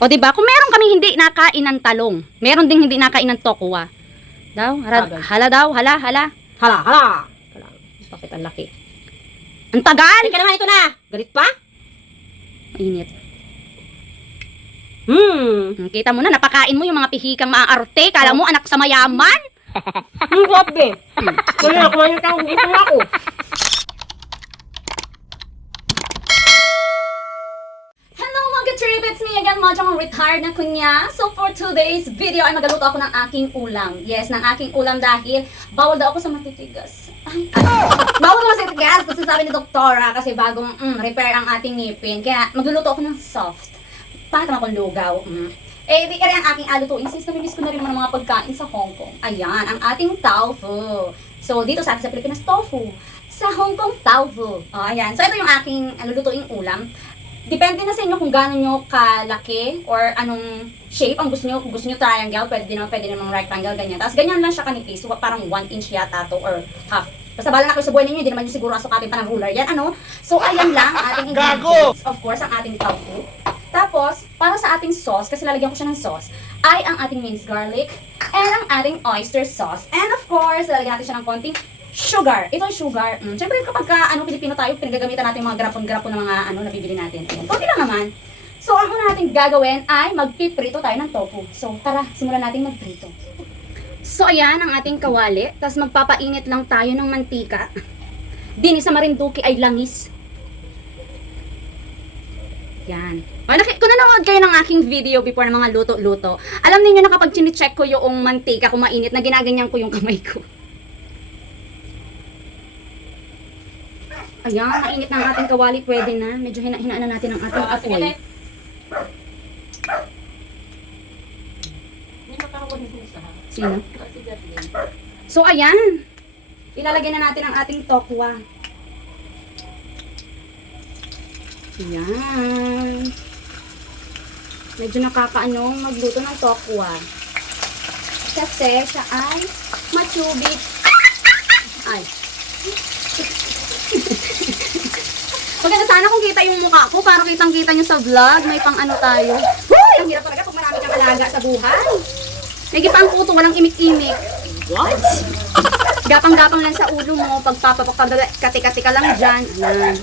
O diba, kung meron kami hindi nakain ng talong, meron ding hindi nakain ng tokwa. Daw, hala daw, hala. Hala. Bakit ang laki? Ang tagal! Teka naman, ito na. Galit pa? Mainit. Kita mo na, napakain mo yung mga pihikang maaarte. Kala mo, anak sa mayaman? Grabe. Kaya na, kumain na tayo. Gusto na ako. Hello mga trip! It's me again, Mojang retired na kunya. So for today's video ay magaluto ako ng aking ulam. Yes, ng aking ulam dahil bawal daw ako sa matitigas. Bawal ako sa matitigas kasi sabi ni doktora kasi bagong repair ang ating ngipin. Kaya magluluto ako ng soft. Pangit naman akong lugaw. Eh, di kaya ang aking alutuin since namimiss ko na rin mga pagkain sa Hong Kong. Ayan, ang ating tofu. So dito sa atin sa Pilipinas, tofu. Sa Hong Kong, tofu. Oh, ayan. So ito yung aking lulutuing ulam. Depende na sa inyo kung gaano nyo kalaki or anong shape ang gusto nyo. Kung gusto nyo triangle, pwede naman rectangle, ganyan. Tapos ganyan lang siya kanipis. So, parang 1 inch yata to or half. Basta bala na kayo sa buhay ninyo, hindi naman nyo siguro asukatin pa ng ruler. Yan, ano? So, ayan lang ating ingredients. Of course, ang ating tofu. Tapos, para sa ating sauce, kasi lalagyan ko siya ng sauce, ay ang ating minced garlic and ang ating oyster sauce. And of course, lalagyan natin siya ng konting sugar. Ito ay sugar. Siyempre kapag Pilipino tayo, pinagagamitan natin mga grapon-grapon ng mga nabibili natin. Ayan. Konti lang naman. So, ang una natin gagawin ay magpiprito tayo ng tofu. So, tara, simulan natin magprito. So, ayan ang ating kawali. Tapos magpapainit lang tayo ng mantika. Din sa Marinduque ay langis. Yan. Kung nanonood kayo ng aking video before ng mga luto-luto, alam niyo na kapag chine-check ko yung mantika kung mainit, na ginaganyan ko yung kamay ko. Ayan, mainit na ang ating kawali, pwede na. Medyo hinaan na natin ang ating apoy. Sino? So, ayan. Ilalagay na natin ang ating tokwa. Ayan. Medyo nakakaanong magluto ng tokwa. Kasi siya ay machubit. Ay. Maganda sana kung kita yung mukha ko para kitang-kita nyo sa vlog. May pang ano tayo. Ang hirap talaga pag marami kang alaga sa buhay. May gipang puto, walang imik-imik. What? Gapang-gapang lang sa ulo mo. Pagpapakati-kati ka lang dyan. Ayan.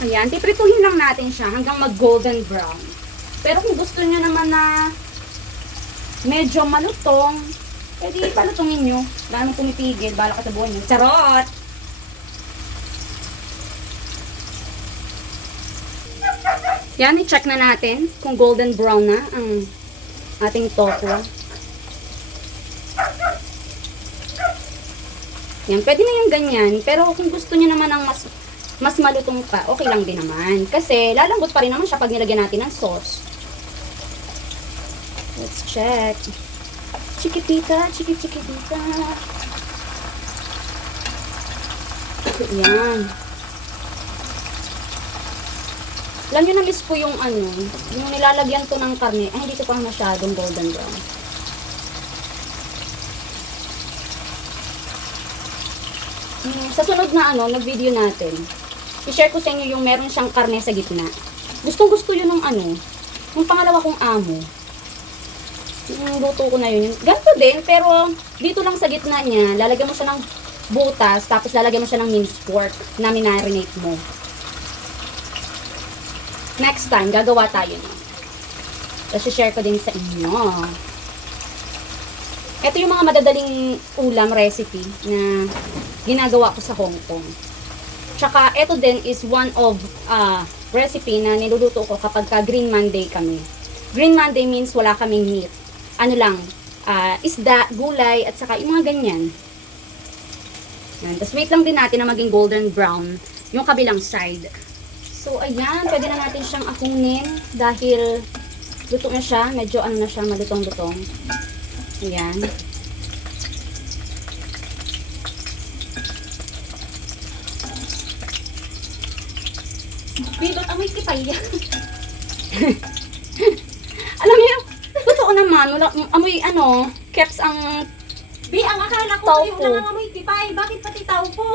Ayan, tiprituhin lang natin siya hanggang mag-golden brown. Pero kung gusto nyo naman na medyo malutong, pwede palutongin nyo. Wala nang pumipigil, bala ka sa buhay nyo. Charot! Yan, i-check na natin kung golden brown na ang ating tofu. Yan, pwede na yung ganyan. Pero kung gusto nyo naman ang mas malutong pa, okay lang din naman. Kasi lalambot pa rin naman siya pag nilagyan natin ng sauce. Let's check. Chiquitita, chiquitita. Yan. Alam nyo, na-miss ko yung yung nilalagyan to ng karne. Ay, hindi ko pa masyadong golden brown. Sa sunod na na video natin, i-share ko sa inyo yung meron siyang karne sa gitna. Gustong-gusto yun ng yung pangalawa kong amo. Yung luto ko na yun. Ganito din, pero dito lang sa gitna niya, lalagyan mo siya ng butas, tapos lalagyan mo siya ng minced pork na minarinate mo. Next time, gagawa tayo nun. Tapos i-share ko din sa inyo. Ito yung mga madadaling ulam recipe na ginagawa ko sa Hong Kong. Tsaka, ito din is one of recipe na niluluto ko kapag Green Monday kami. Green Monday means wala kaming meat. Ano lang, isda, gulay, at saka yung mga ganyan. Yan. Tapos wait lang din natin na maging golden brown yung kabilang side. So, ayan. Pwede na natin siyang akunin dahil luto na siya. Medyo ano na siya, malutong-lutong. Ayan. Bilot, amoy kipay yan. Alam niyo, totoo naman, wala, amoy keps ang Bi, ang akala ko Tofu. yung nangangamoy tipay. Bakit pati tofu?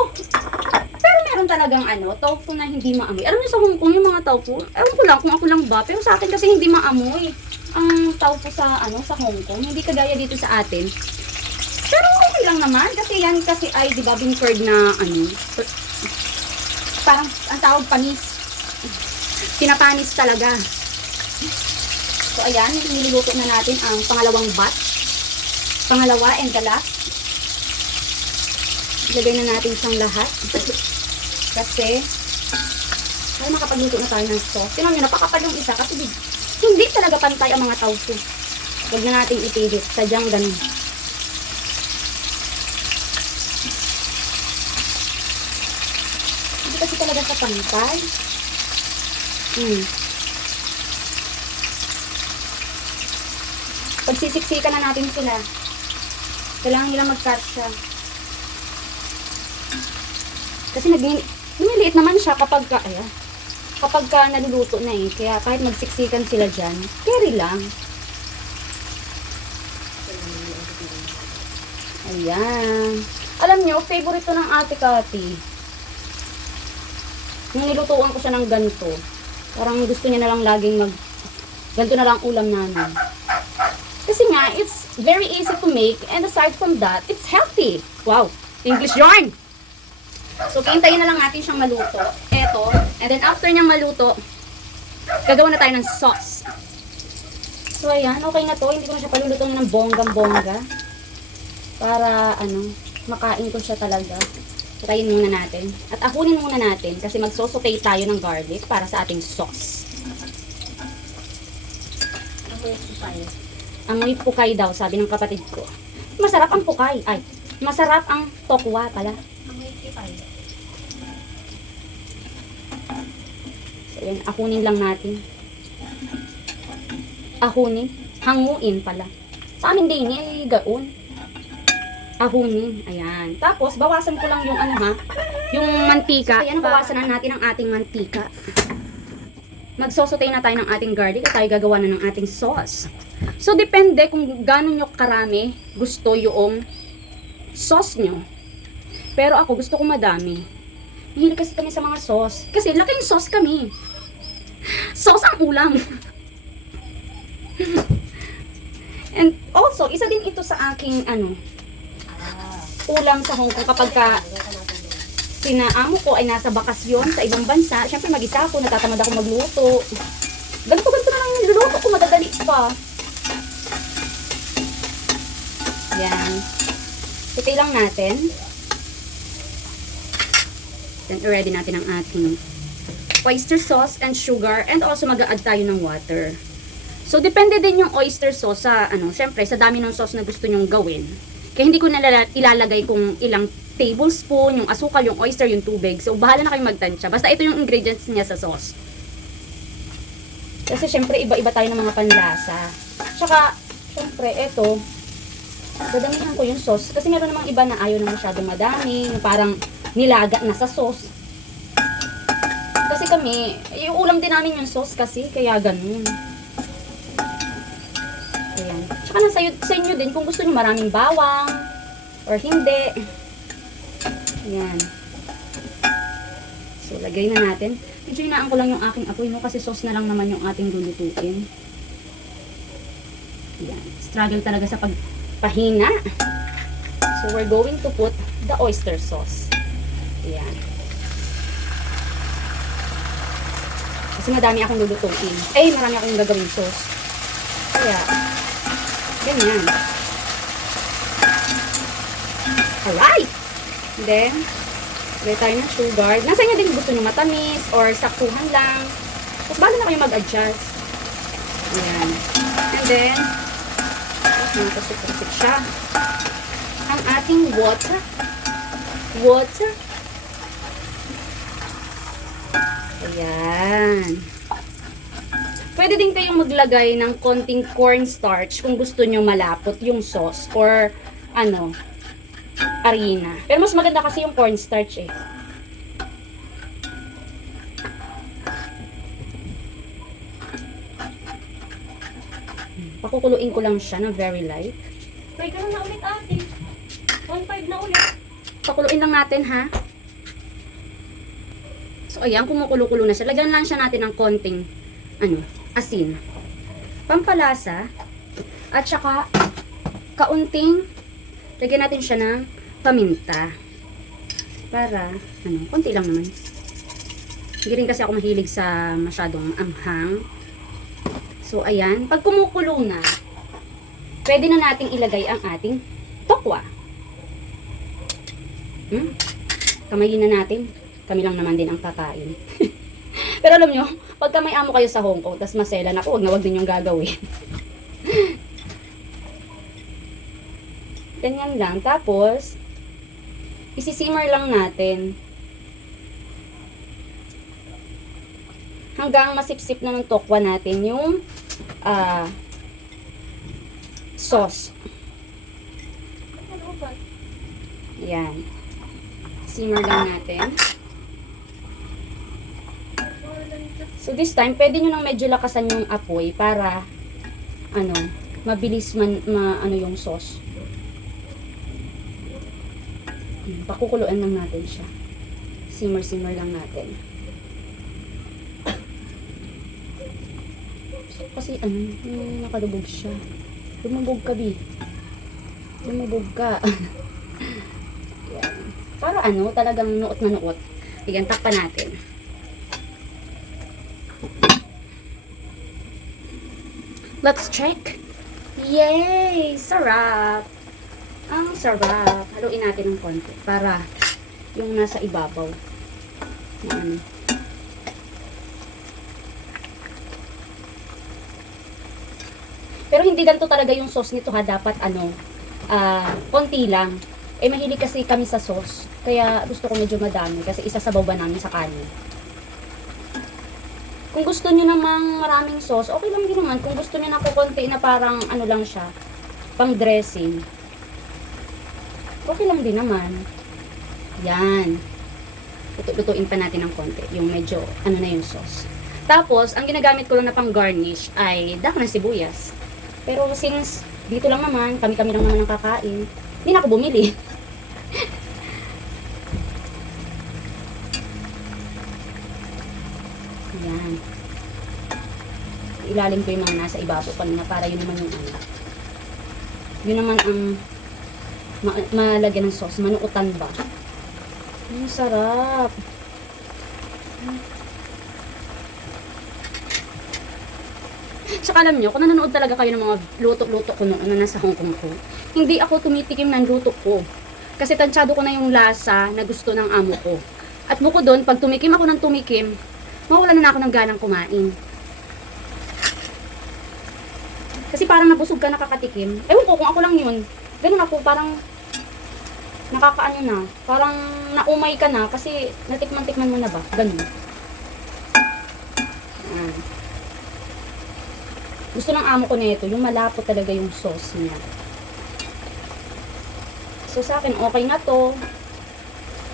pero meron talagang tofu na hindi maamoy. Alam niyo sa Hong Kong yung mga tofu, ewan ko lang kung ako lang ba, pero sa akin kasi hindi maamoy ang tofu sa sa Hong Kong, hindi kagaya dito sa atin. Pero okay lang naman kasi yan kasi ay 'di ba Binford na parang ang tawag panis. Pinapanis talaga. So ayan, niluluto na natin ang pangalawang batch. Pangalawa and the last. Ilagay na natin siyang lahat. Kasi para makapagluto na tayo ng sauce. Tingnan nyo, napakapal yung isa kasi hindi talaga pantay ang mga tofu. Huwag na natin ipilit. Sadyang ganun. Hindi kasi talaga sa pantay. Pagsisiksikan na natin sila. Kailangan nila mag-catch kasi lumiliit naman siya kapag naluluto na eh. Kaya kahit magsiksikan sila dyan, carry lang. Ayan. Alam nyo, favorite to ng ate Cathy. Nung nilutuan ko siya ng ganito, parang gusto niya na lang laging ganito na lang ulam namin. Kasi nga, it's very easy to make and aside from that, it's healthy. Wow! English yarn! So, hintayin na lang natin siyang maluto. Eto. And then, after niyang maluto, gagawa na tayo ng sauce. So, ayan. Okay na to. Hindi ko na siya palulutuin ng bonggang-bongga. Para, makain ko siya talaga. Tatayin muna natin. At akunin muna natin kasi magsosote tayo ng garlic para sa ating sauce. Amoy pukay daw, sabi ng kapatid ko. Masarap ang pukay. Ay, masarap ang tokwa pala. Amoy tipay. So, yan, akunin lang natin. Akunin? Hanguin pala. Sa amin din, gaon. Ahunin. Ayan. Tapos, bawasan ko lang yung yung mantika. So, ayan, bawasan na natin ang ating mantika. Magsosotay na tayo ng ating garlic at tayo gagawa na ng ating sauce. So, depende kung gaano nyo karami gusto yung sauce nyo. Pero ako, gusto ko madami. Mahilig kasi kami sa mga sauce. Kasi laking sauce kami. Sauce ang ulam. And also, isa din ito sa aking ulam sa Hong Kong kapag sinaamo ko ay nasa bakasyon sa ibang bansa. Siyempre mag-isa ako, natatamad ako magluto. Ganito na lang yung niluluto ko, madadali pa. Yan. Sitay lang natin. Then, ready natin ang ating oyster sauce and sugar. And also, mag-a-add tayo ng water. So, depende din yung oyster sauce sa, syempre, sa dami ng sauce na gusto nyong gawin. Kaya hindi ko ilalagay kung ilang tablespoon, yung asukal, yung oyster, yung tubig. So, bahala na kayong magtansya. Basta ito yung ingredients niya sa sauce. Kasi, syempre, iba-iba tayo ng mga panlasa. Tsaka, syempre, ito, dadamihan ko yung sauce. Kasi meron namang iba na ayaw na masyadong madami. Yung parang nilaga na sa sauce. Kasi kami, yung ulam din namin yung sauce kasi. Kaya ganun. Ayan. Tsaka sa inyo din kung gusto nyo maraming bawang or hindi. Ayan. So, lagay na natin. Medyo hinaan ko lang yung aking apoy kasi sauce na lang naman yung ating lulutuin. Ayan. Struggle talaga sa pagpahina. So, we're going to put the oyster sauce. Ayan. Kasi madami akong lulutuin. Marami akong gagawin sauce. Kaya, ganyan. Alright! Then, lagay tayo ng sugar. Nasa inyo din gusto nyo matamis or saktuhan lang. Tapos, bago na kayo mag-adjust. Ayan. And then, napasik-pasik siya. Ang ating water. Ayan. Pwede din kayong maglagay ng konting cornstarch kung gusto nyo malapot yung sauce or ano, harina. Pero mas maganda kasi yung cornstarch eh. Pakukuluin ko lang siya na very light. Try ka na ulit ate. 1.5 na ulit. Pakuluin lang natin ha. So ayan, kumukulo-kulo na siya. Lagyan lang siya natin ng konting asin. Pampalasa. At saka kaunting lagyan natin siya ng paminta. Para konti lang naman. Hindi rin kasi ako mahilig sa masyadong anghang. So ayan, pag kumukulo na, pwede na nating ilagay ang ating tokwa. Kamayin na natin. Kami lang naman din ang kakain. Pero alam nyo, pagka may amo kayo sa Hong Kong, tas masela na, wag din yung gagawin. Ganyan lang. Tapos, isisimmer lang natin. Hanggang masipsip na ng tokwa natin yung sauce. Yan. Simmer lang natin. So this time, pwede nyo nang medyo lakasan yung apoy para mabilis yung sauce. Pakukuluan lang natin siya. Simmer lang natin. So, kasi nakalubog siya. Lumubog ka, Bi. Lumubog ka. Yan. Para talagang nuot na nuot. Bigyan, takpan natin. Let's check. Yay! Sarap! Ang sarap. Haluin natin ng konti para yung nasa ibabaw. Pero hindi ganito talaga yung sauce nito ha. Dapat konti lang. Eh mahilig kasi kami sa sauce. Kaya gusto ko medyo madami kasi isasabaw ba namin sa kanin. Kung gusto niyo namang maraming sauce, okay lang din naman. Kung gusto niyo na kukunti na parang lang siya, pang dressing. Okay lang din naman. Yan. Lutuin pa natin ng konti. Yung medyo, na yung sauce. Tapos, ang ginagamit ko lang na pang garnish ay dahon ng sibuyas. Pero since dito lang naman, kami-kami lang naman ang kakain, hindi na ako bumili. Yan. Ilalim ko yung mga nasa ibabaw kanina para yun naman yung yun naman ang malagyan ng sauce. Manuutan ba? Ang sarap. Saka alam nyo, kung nanonood talaga kayo ng mga luto-luto ko noon na nasa Hong Kong ko, hindi ako tumitikim ng luto ko. Kasi tansyado ko na yung lasa na gusto ng amo ko. At bukod doon, pag tumikim ako ng tumikim, mawalan na ako ng ganang kumain. Kasi parang nabusog ka nakakatikim. Ewan ko kung ako lang yun. Ganun ako, parang nakakaano na. Parang naumay ka na kasi natikman-tikman mo na ba? Ganun. Gusto ng amo ko nito, yung malapot talaga yung sauce niya. So sa akin, okay na to.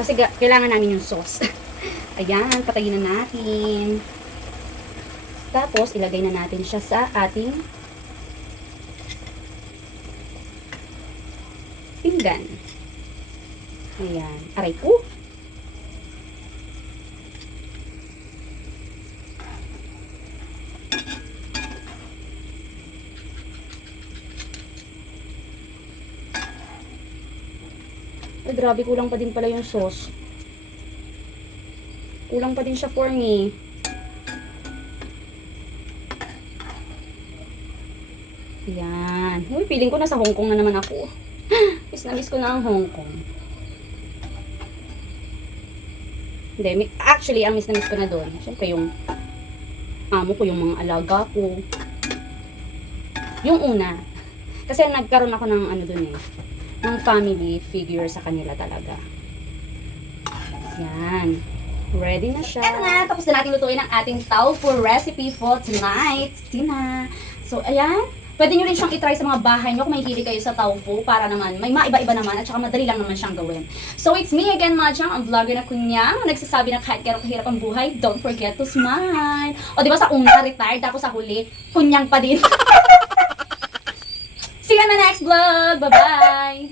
Kasi kailangan namin yung sauce. Ayan, patayin na natin. Tapos, ilagay na natin siya sa ating pinggan. Ayan. Aray po. Ay, grabe, kulang pa din pala yung sauce. Kulang pa din siya for me. Ayan. Uy, feeling ko nasa Hong Kong na naman ako. Miss na miss ko na ang Hong Kong. Hindi, actually, ang miss na miss ko na doon. Siyempre, yung amo ko, yung mga alaga ko. Yung una. Kasi nagkaroon ako ng doon ng family figure sa kanila talaga. Yan. Ready na siya. Eto na, tapos na natin lutuin ang ating tofu recipe for tonight. Tina. So, ayan. Pwede nyo rin siyang itry sa mga bahay nyo kung may hilig kayo sa tofu para naman may maiba-iba naman at saka madali lang naman siyang gawin. So, it's me again, Majang, ang vlogger na kunyang nagsasabi na kahit gano'ng kahirap ang buhay, don't forget to smile. O, di ba sa una, retired, tapos sa huli, kunyang pa din. See you on the next vlog. Bye-bye!